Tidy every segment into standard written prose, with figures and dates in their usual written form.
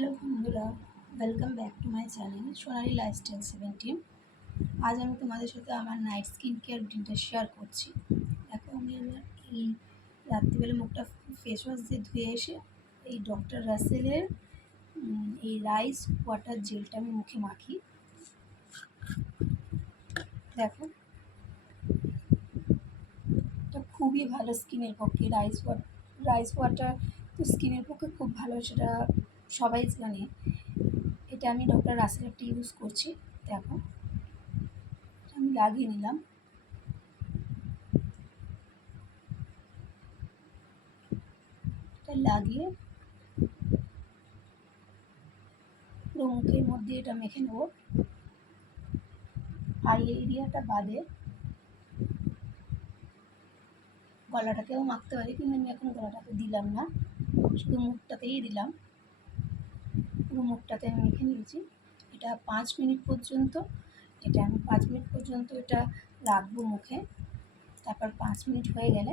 Hello বন্ধুরা, welcome back to my channel Sonali lifestyle 17। আজ আমি তোমাদের সাথে আমার নাইট স্কিন কেয়ার রুটিনটা শেয়ার করছি। দেখো, আমি আমার এই রাত্রিবেলা মুখটা ফেস ওয়াশ দিয়ে ধুয়ে এসে এই ডক্টর রাসেলের এই রাইস ওয়াটার জেলটা আমি মুখে মাখি। দেখো, এটা খুবই ভালো স্কিনের পক্ষে। রাইস ওয়াটার তো স্কিনের পক্ষে খুব ভালো, সেটা সবাই জানে। এটা আমি ডক্টর রাসেলেরটা ইউজ করছি। দেখো, আমি লাগিয়ে নিলাম। এটা লাগিয়ে পুরো মুখের মধ্যে এটা মেখে নেব। আই এরিয়াটা বাদে গলাটাতেও মাখতে পারি, কিন্তু আমি এখন গলাটাতে দিলাম না, শুধু মুখটাতেই দিলাম। পুরো মুখটাতে আমি মেখে নিয়েছি। এটা 5 মিনিট পর্যন্ত এটা রাখবো মুখে। তারপর 5 মিনিট হয়ে গেলে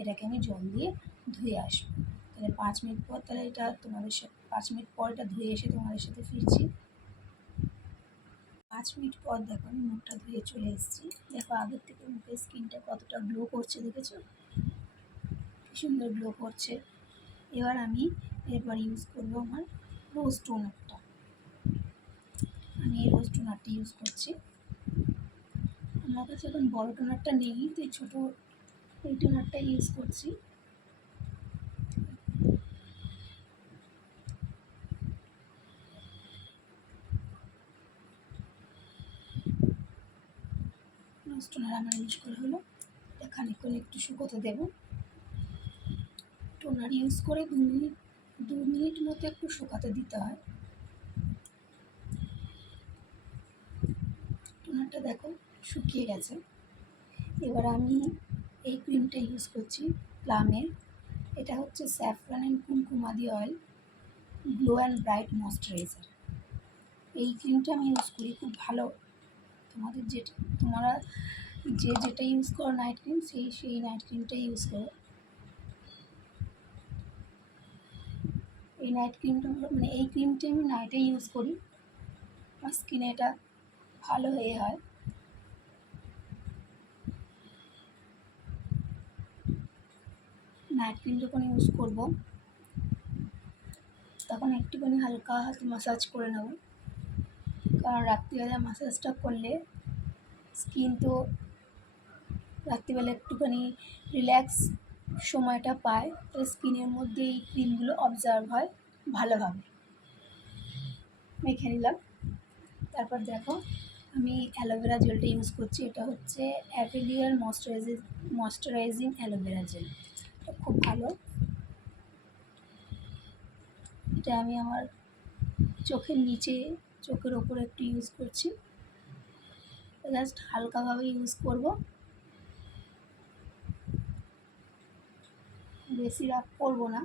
এটাকে আমি জল দিয়ে ধুয়ে আসবো। তাহলে 5 মিনিট পর এটা 5 মিনিট পর এটা ধুয়ে এসে তোমাদের সাথে ফিরছি। 5 মিনিট পর দেখো, আমি মুখটা ধুয়ে চলে এসেছি। দেখো, আগের থেকে মুখের স্কিনটা কতটা গ্লো করছে, দেখেছো? কি সুন্দর গ্লো করছে। এরপর ইউজ করবো আমার রোজ টোনারটা। আমি এই রোজ টোনারটা ইউজ করছি। আমার কাছে এখন বড় টোনারটা নেই, তো এই ছোটো এই টোনারটা ইউজ করছি। রোজ টোনার আমার ইউজ করা হলো। এটা খানিকক্ষণ একটু শুকোতে দেবো। টোনার ইউজ করে 2 মিনিট মতো একটু শুকাতে দিতে হয়। টোনারটা দেখো শুকিয়ে গেছে। এবার আমি এই ক্রিমটা ইউজ করছি প্লামের। এটা হচ্ছে saffron and Kumkumadi oil glow and bright moisturiser. এই ক্রিমটা আমি ইউজ করি, খুব ভালো। তোমরা যেটা ইউজ করো নাইট ক্রিম, সেই নাইট ক্রিমটা ইউজ করো। এই ক্রিমটা আমি নাইটে ইউজ করি। আমার স্কিনে এটা ভালো হয়। নাইট ক্রিম যখন ইউজ করব, তখন একটুখানি হালকা হাতে ম্যাসাজ করে নেব। কারণ রাত্রিবেলা ম্যাসাজটা করলে স্কিন তো রাত্রিবেলা একটুখানি রিল্যাক্স সময়টা পায়, তো স্কিনের মধ্যে এই ক্রিমগুলো অবজার্ভ হয় ভালোভাবে। মেখে নিলাম। তারপর দেখো, আমি অ্যালোভেরা জেলটা ইউজ করছি। এটা হচ্ছে অ্যাভেলিয়ার ময়শ্চারাইজিং অ্যালোভেরা জেল। এটা খুব ভালো। এটা আমি আমার চোখের নিচে, চোখের ওপরে একটু ইউজ করছি। জাস্ট হালকাভাবে ইউজ করব, বেশি রাগ করবো না।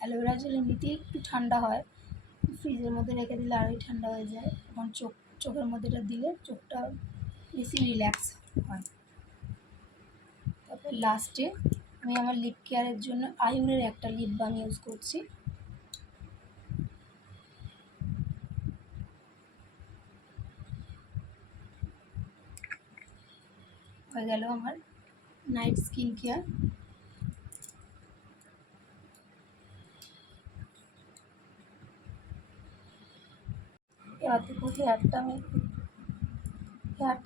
অ্যালোভেরা জেল এমনিতেই একটু ঠান্ডা হয়, ফ্রিজের মধ্যে রেখে দিলে আরোই ঠান্ডা হয়ে যায়। তখন চোখের মধ্যে এটা দিলে চোখটা বেশি রিল্যাক্স হয়। তারপর লাস্টে আমি আমার লিপ কেয়ারের জন্য আয়ুরের একটা লিপ বাম ইউজ করছি। হয়ে গেল আমার নাইট স্কিন কেয়ার। এবার দেখো, হেয়ারটা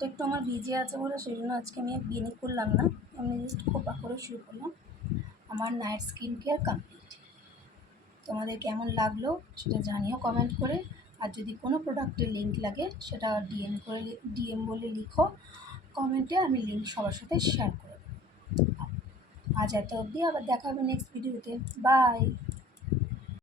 একটু আমার ভিজে আছে বলে সেই জন্য আজকে আমি বিনি করলাম না, আমি জাস্ট খোপা করে শুরু করলাম। আমার নাইট স্কিন কেয়ার কমপ্লিট। তোমাদের কেমন লাগলো সেটা জানিও কমেন্ট করে। আর যদি কোনো প্রোডাক্টের লিঙ্ক লাগে সেটা ডিএম বলে লিখো কমেন্টে, আমি লিঙ্ক সবার সাথে শেয়ার করে দেবো। আজ এত অবধি, আবার দেখা হবে নেক্সট ভিডিওতে। বাই।